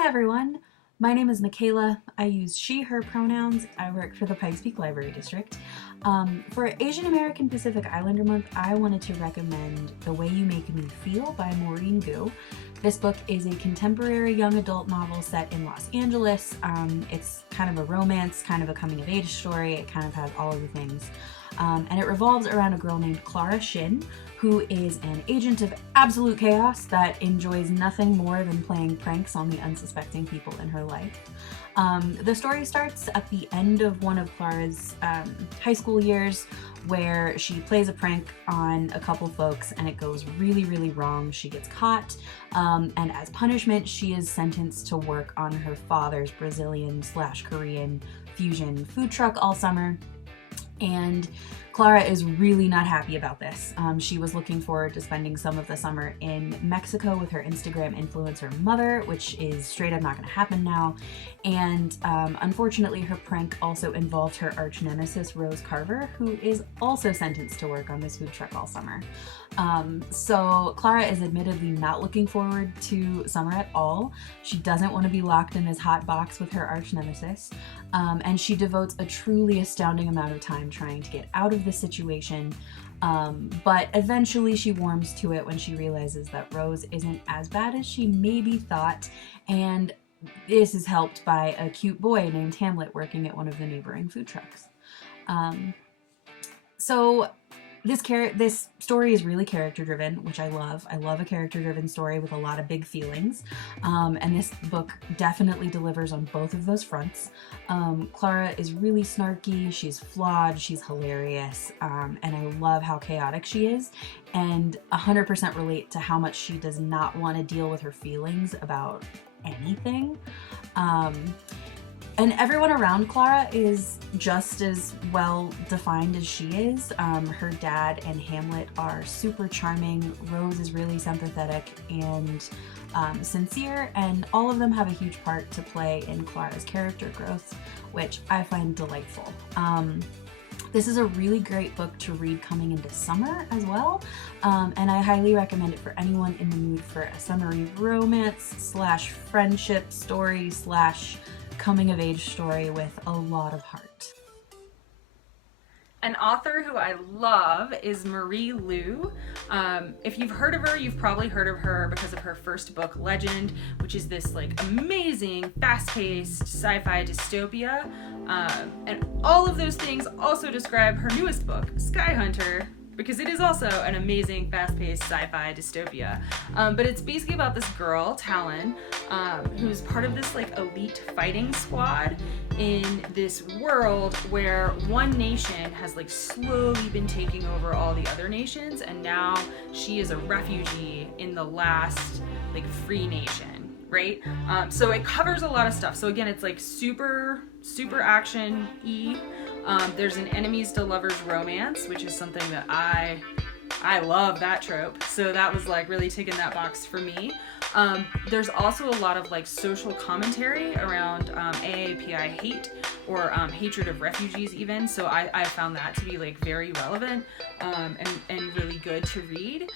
Hi everyone, my name is Michaela. I use she, her pronouns. I work for the Pikes Peak Library District. For Asian American Pacific Islander Month, I wanted to recommend The Way You Make Me Feel by Maureen Gu. This book is a contemporary young adult novel set in Los Angeles. It's kind of a romance, kind of a coming of age story. It kind of has all of the things. And it revolves around a girl named Clara Shin, who is an agent of absolute chaos that enjoys nothing more than playing pranks on the unsuspecting people in her life. The story starts at the end of one of Clara's high school years, where she plays a prank on a couple folks and it goes really, really wrong. She gets caught, and as punishment, she is sentenced to work on her father's Brazilian/Korean fusion food truck all summer. And Clara is really not happy about this. She was looking forward to spending some of the summer in Mexico with her Instagram influencer mother, which is straight up not going to happen now. And unfortunately, her prank also involved her arch nemesis, Rose Carver, who is also sentenced to work on this food truck all summer. So Clara is admittedly not looking forward to summer at all. She doesn't want to be locked in this hot box with her arch nemesis. And she devotes a truly astounding amount of time trying to get out of the situation. But eventually she warms to it when she realizes that Rose isn't as bad as she maybe thought. And this is helped by a cute boy named Hamlet working at one of the neighboring food trucks. So this story is really character-driven, which I love. I love a character-driven story with a lot of big feelings, and this book definitely delivers on both of those fronts. Clara is really snarky, she's flawed, she's hilarious, and I love how chaotic she is, and 100% relate to how much she does not want to deal with her feelings about anything. And everyone around Clara is just as well defined as she is. Her dad and Hamlet are super charming. Rose is really sympathetic and sincere, and all of them have a huge part to play in Clara's character growth, which I find delightful. This is a really great book to read coming into summer as well, and I highly recommend it for anyone in the mood for a summery romance / friendship story / coming of age story with a lot of heart. An author who I love is Marie Lu. If you've heard of her, you've probably heard of her because of her first book, Legend, which is this like amazing, fast-paced sci-fi dystopia. And all of those things also describe her newest book, Sky Hunter, because it is also an amazing, fast-paced sci-fi dystopia. But it's basically about this girl, Talon, who's part of this like elite fighting squad in this world where one nation has like slowly been taking over all the other nations, and now she is a refugee in the last like free nation, right? So it covers a lot of stuff. So again, it's like super action-y. There's an enemies to lovers romance, which is something that I love that trope. So that was like really ticking that box for me. There's also a lot of like social commentary around AAPI hate or hatred of refugees even. So I found that to be like very relevant and really good to read.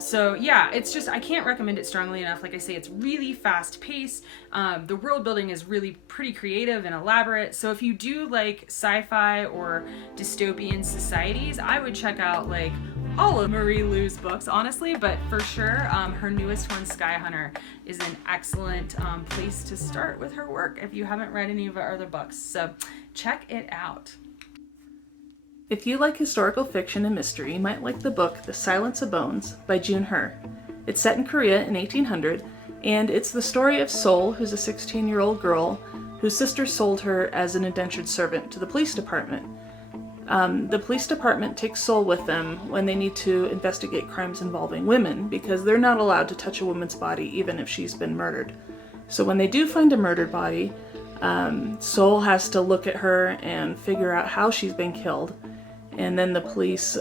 So yeah, it's just, I can't recommend it strongly enough. Like I say, it's really fast paced. The world building is really pretty creative and elaborate. So if you do like sci-fi or dystopian societies, I would check out like all of Marie Lu's books, honestly, but for sure, her newest one, Sky Hunter, is an excellent place to start with her work if you haven't read any of her other books. So check it out. If you like historical fiction and mystery, you might like the book The Silence of Bones by June Her. It's set in Korea in 1800, and it's the story of Sol, who's a 16-year-old girl whose sister sold her as an indentured servant to the police department. The police department takes Sol with them when they need to investigate crimes involving women, because they're not allowed to touch a woman's body even if she's been murdered. So when they do find a murdered body, Sol has to look at her and figure out how she's been killed, and then the police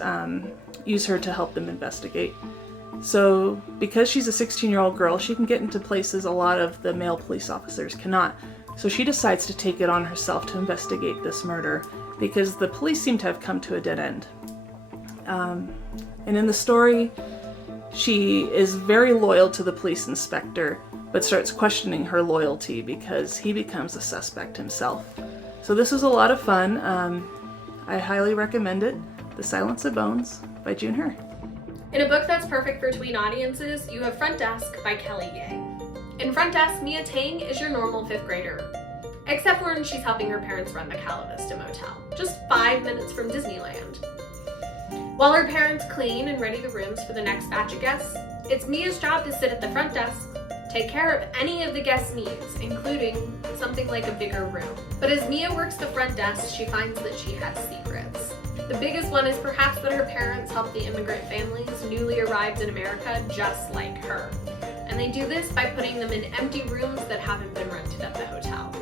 use her to help them investigate. So because she's a 16-year-old girl, she can get into places a lot of the male police officers cannot. So she decides to take it on herself to investigate this murder, because the police seem to have come to a dead end. And in the story, she is very loyal to the police inspector, but starts questioning her loyalty because he becomes a suspect himself. So this was a lot of fun. I highly recommend it. The Silence of Bones by June Hur. In a book that's perfect for tween audiences, you have Front Desk by Kelly Yang. In Front Desk, Mia Tang is your normal 5th grader, except for when she's helping her parents run the Cala Vista Motel, just 5 minutes from Disneyland. While her parents clean and ready the rooms for the next batch of guests, it's Mia's job to sit at the front desk, take care of any of the guests' needs, including something like a bigger room. But as Mia works the front desk, she finds that she has secrets. The biggest one is perhaps that her parents help the immigrant families newly arrived in America just like her. And they do this by putting them in empty rooms that haven't been rented at the hotel.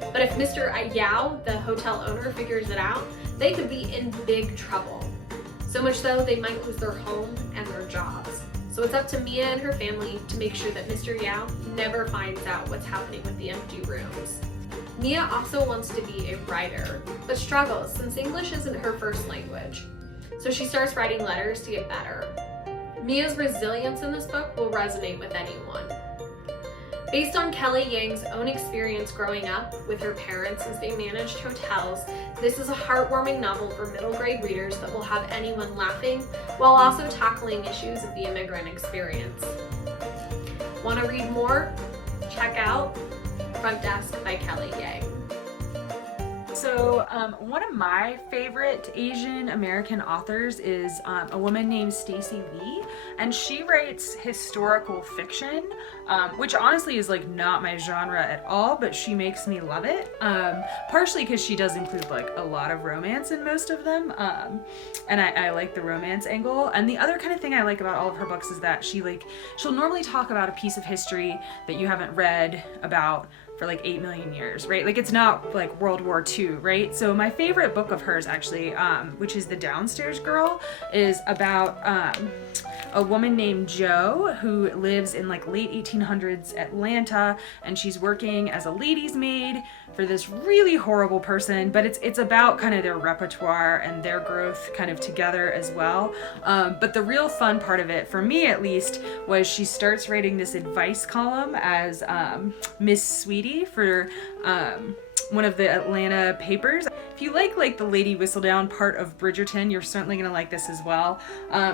But if Mr. Ayao, the hotel owner, figures it out, they could be in big trouble. So much so they might lose their home and their jobs. So it's up to Mia and her family to make sure that Mr. Yao never finds out what's happening with the empty rooms. Mia also wants to be a writer, but struggles since English isn't her first language. So she starts writing letters to get better. Mia's resilience in this book will resonate with anyone. Based on Kelly Yang's own experience growing up with her parents as they managed hotels, this is a heartwarming novel for middle grade readers that will have anyone laughing while also tackling issues of the immigrant experience. Want to read more? Check out Front Desk by Kelly Yang. So one of my favorite Asian American authors is a woman named Stacey Lee, and she writes historical fiction, which honestly is like not my genre at all, but she makes me love it. Partially because she does include like a lot of romance in most of them, and I like the romance angle. And the other kind of thing I like about all of her books is that she'll normally talk about a piece of history that you haven't read about for like 8 million years, right? Like it's not like World War II, right? So my favorite book of hers actually, which is The Downstairs Girl, is about a woman named Jo who lives in like late 1800s Atlanta, and she's working as a lady's maid for this really horrible person, but it's about kind of their repertoire and their growth kind of together as well. But the real fun part of it, for me at least, was she starts writing this advice column as Miss Sweetie for one of the Atlanta papers. If you like the Lady Whistledown part of Bridgerton, you're certainly gonna like this as well.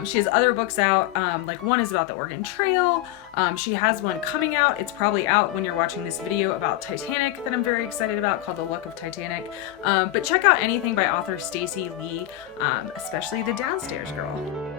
She has other books out, like one is about the Oregon Trail. She has one coming out, it's probably out when you're watching this video, about Titanic that I'm very excited about, called The Luck of Titanic. But check out anything by author Stacey Lee, especially The Downstairs Girl.